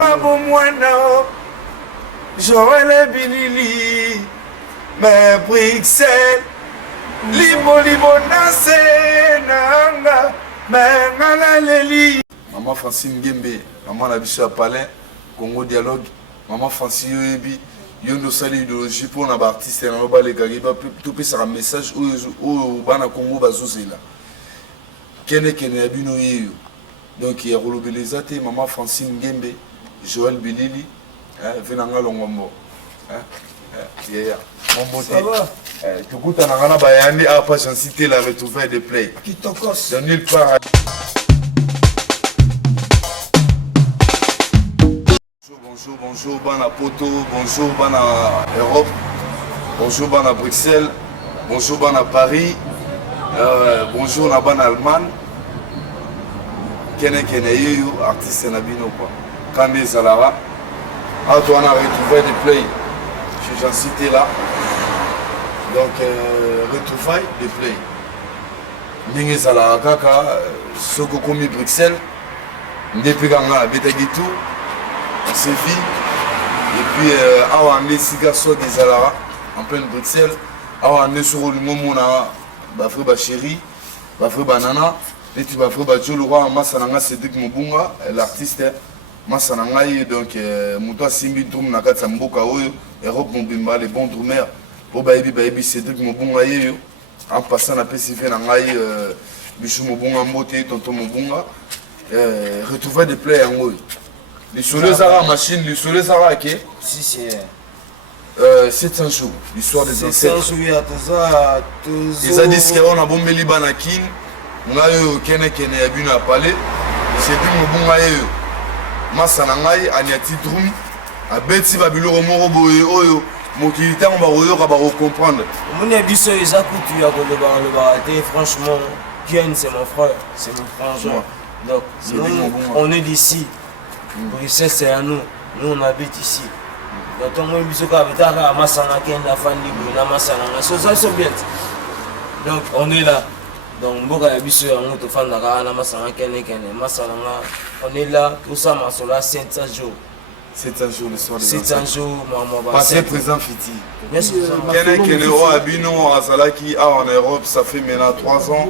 Bon moineau, Joël Bilili, mais Bruxelles, libo nanga, mais Nalaleli. Maman Francine Gembe, maman Nabiso à Palais, Congo Dialogue, maman Francine Yoebi, Yondo Sali idéologie pour un artiste et un les Gariba, tout peut faire un message au Bana Congo Bazozela. Kene Abino Yeyo. Donc il y a Rolobelezate, maman Francine Gembe. Joël Bilili, Venanga Longombo. Mon beauté. Ça va? Tu goûtes à Nangana Bayani, après j'en cité la retrouvaille de play. Qui t'occosse? De nulle part. Bonjour, Bana Poto, bonjour, Bana Europe, bonjour, Bana Bruxelles, bonjour, Bana Paris, bonjour, Bana Allemagne. Kene Yoyo, artiste Nabino quoi. Kandé Zalara, on a retrouvé des plays, j'en cité là, donc retrouvailles des plays. Ninge Zalara Kaka, Soko Komi Bruxelles, Ndepeganga, Betagitou, Séville, et puis Awa Ande Sigaso des Zalara, en pleine Bruxelles, Awa Ande Soro Lumomona, Bafre Bachéri, Bafre Banana, et tu Bafre Bachou, le roi Massananga Cédric Mobunga, l'artiste. Massanangaï, donc, Moutoua Simbi Drum Nakata Mboka Oyo, Europe Mobimba, les bons drummers, pour Baby Cédric Mobunga Yeyo, en passant à PCV Nangaï, Bichou Mobunga Mbote, Tonton Mobunga, retrouver des plays en haut. Les soleils à machine, les soleils à qui? Si, c'est. 700 jours, l'histoire des ancêtres. 700 jours, il y a tout ça. Ils ont dit qu'on a bon Meliba Nakin, on a eu Kene Abuna à Palais, Cédric Mobunga Yeyo. Massanangaï, Agnati Drum, à Betsi Babilo Moro Boye Oyo, Mokilita, on va comprendre. Mon abisso, ils a coutu à le baraté, franchement, Ken, c'est mon frère, c'est mon frangin. Donc, nous, on est d'ici. Bruxelles, c'est à nous. Nous, on habite ici. Donc, on a abisso, à Massanangaï, la fan libre, la Massanangaï, c'est ça, bien. Donc, on est là. Donc, Mboka Yabiso, on est fan de la Massanangaï, on est là, tout ça, Massola, 700 jours. 700 jours, l'histoire des 700 jours, maman. Passé, présent, fiti. Merci. Kene Abino, Azalaki, en Europe, ça fait maintenant 3 ans.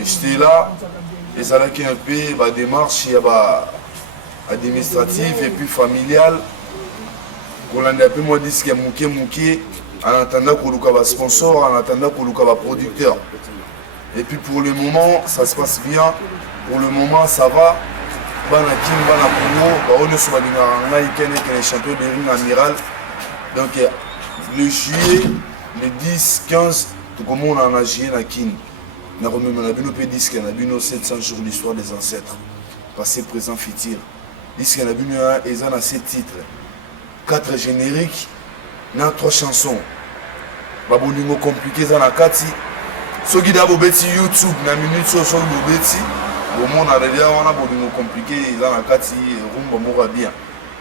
Et j'étais là, et Zalaki un peu, la démarche administrative et puis familiale. On a un peu moins dit qu'il y a Mouké, en attendant qu'on ait un sponsor, en attendant qu'on ait un producteur. Et puis pour le moment, ça se passe bien. Pour le moment, ça va. Bana Kim, Bana Congo, on est sur les champions de ring amiral. Donc le juillet, le 10, 15, tout comme on a juillet à Kin. On a remis 10, on a 700 jours l'histoire des ancêtres. Passé, présent, futur. 10, on a 7 titres. 4 génériques, 3 chansons. Babolingo compliqué, on a 4. Ceux qui ont YouTube, na minute sur Bobeti, au monde a déjà on a beaucoup compliqué, ils ont un cas rumba mora bien.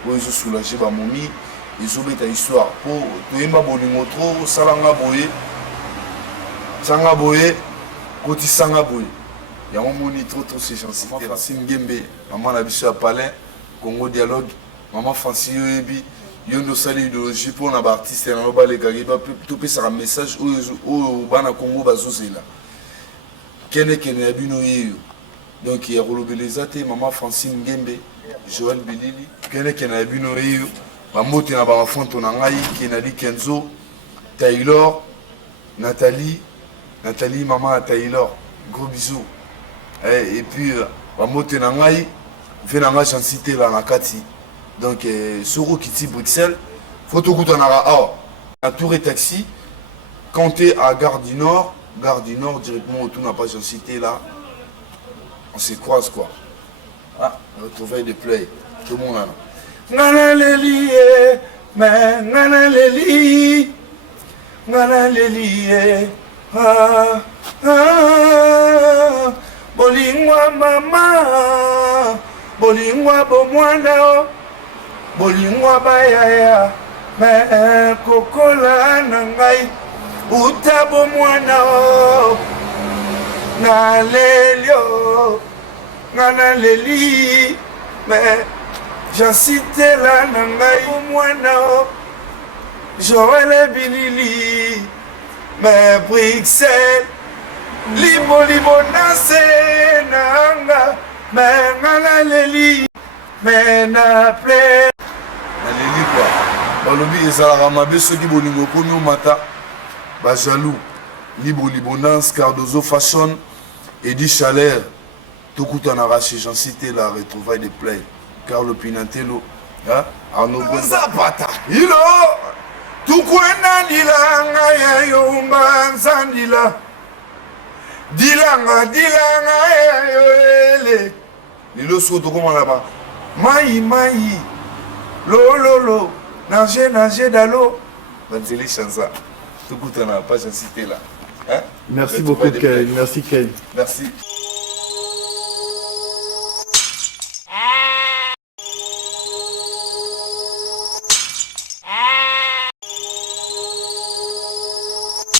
Pour ils sont soulagés par Momi, ils ont bête histoire. Pour tout yemba bolingo trop, salanga boye, koti sanga boye. Il y a un moni trop ces chansons. Maman Francine Gembe, maman Nabiso à Palais, Congo Dialogue, maman Francine Yoebi. Yondo Sali idéologie pour un artiste et un les Gariba, tout peut faire un message au Bana Congo Bazozela. Kene Abino Yeyo. Donc il y a Rolobelezate, maman Francine Gembe, Joël Bilili, Kene Abino Yeyo, Mamote na Bamafonto Nangaï, Kenali Kenzo, Taylor, Nathalie, maman Taylor, gros bisous. Et puis Mamote Nangaï, Venanga j'en cité là, Nakati. Donc, Soro Kiti Bruxelles, photo la tour et taxi, quand tu es à Gare du Nord, directement autour de la page cité là, on se croise quoi. Ah, retrouver des plays, tout le monde là. Ngana leli, mais ngana leli, bolingwa mama, bolingwa bomwana. Bolingwa bayaya, me kokola nangai, utabo mwana o, na lelio, ngana leli, me Jancitela na ngai mwana o Joël Bilili mais Bruxelles libo na se nanga mais ngala leli mais na ple na leli quoi balobi ezalaka mabe soki bolingo komi omata bajaloux libo nance Cardozo Fashion Edi Chalère tokutanaka chez Jancitela retrouvaille de play Carlo Pinatello Arnaud Zapata ilo tukwena dilanga ya yomba nzandila dilanga ya yoele lilo soko tokomana ba mai lololo nage dalo banzeli chansa tukutana pas Jancitela merci beaucoup Ken, merci Ken. Merci.